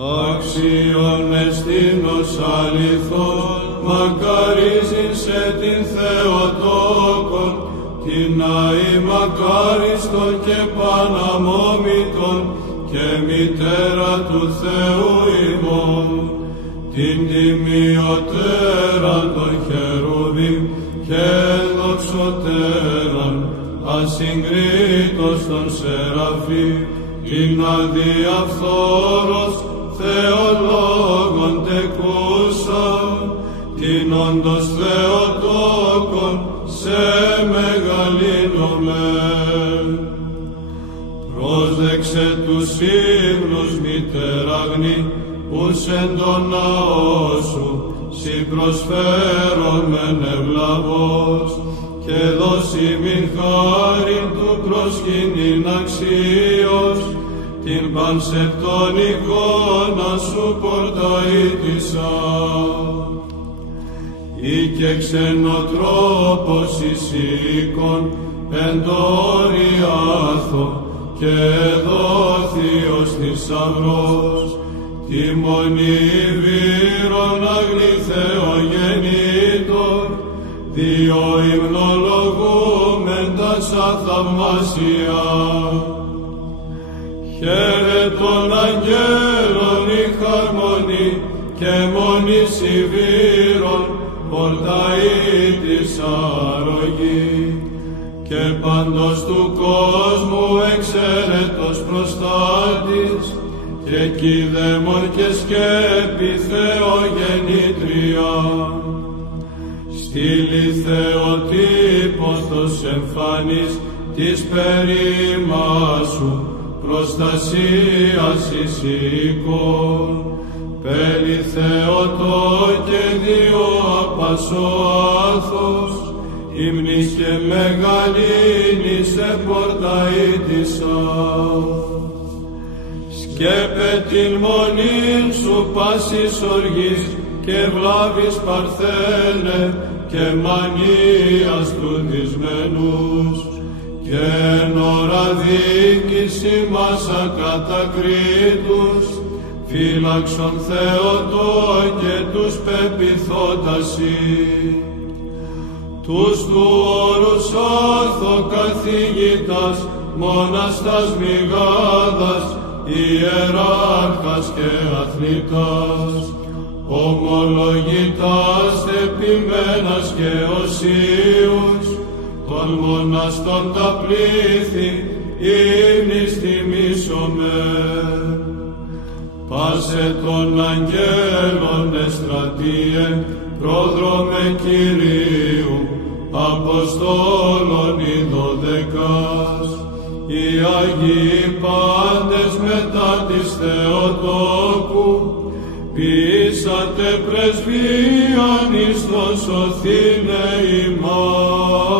Άξιον εστίνος αληθώς, μακαρίζειν σε την Θεοτόκον, την αη μακάριστον και παναμόμητον, και μητέρα του Θεού ημών, την τιμιωτέραν των χερουβίμ και δοξωτέραν, ασυγκρίτως των σεραφείμ, την αδιαφθόρος Θεολόγων τεκούσα, την όντως Θεοτόκον σε μεγαλύνομαι. Πρόσδεξε τους ύμνους μητεραγνή, ους εν το ναό σου, σοι προσφέρομεν ευλαβώς, και δώσει μην χάριν του προσκυνήν αξίως, την πανσεπτόν εικόνα σου πορταΐτησα. Ή και ξενοτρόπος εις οίκον εν το όριάθο, και δόθιος θησαυρός, τη μονή βύρων αγνή Θεογεννήτων, δύο υμνολογούμεν τασα θαυμάσια. Χαίρε των αγγέλων η χαρμονή, και μονής η βύρων πορταΐτης αρρωγή, και παντός του κόσμου εξαίρετος προστάτης, και κηδέμων και σκέπη Θεογεννήτρια. Στείλει Θεοτύπωθος εμφανής της περίμασου, προστασίας εις οίκων, πέλη Θεοτό και Διό απασόαθος, ύμνης και μεγαλύνης σε πορταΐτησα. Σκέπε την μονήν σου πάσης οργής, και βλάβης παρθένε, και μανίας του δυσμένους, και εν ώρα δίκης ημάς ακατακρίτους, φύλαξον Θεοτό και τους πεπιθότασι. Τους του όρους όρθο καθηγητάς, μοναστάς μηγάδας, ιεράρχας και αθλητάς, ομολογητάς επιμένας και οσίους, των μοναστών τα πλήθη ύμνης τιμήσομε. Πάσε των αγγέλων εστρατείε, πρόδρομε Κυρίου, Αποστόλων οι 12, οι Άγιοι πάντες μετά της Θεοτόκου, ποιήσατε πρεσβείαν εις το σωθήνε ημάς.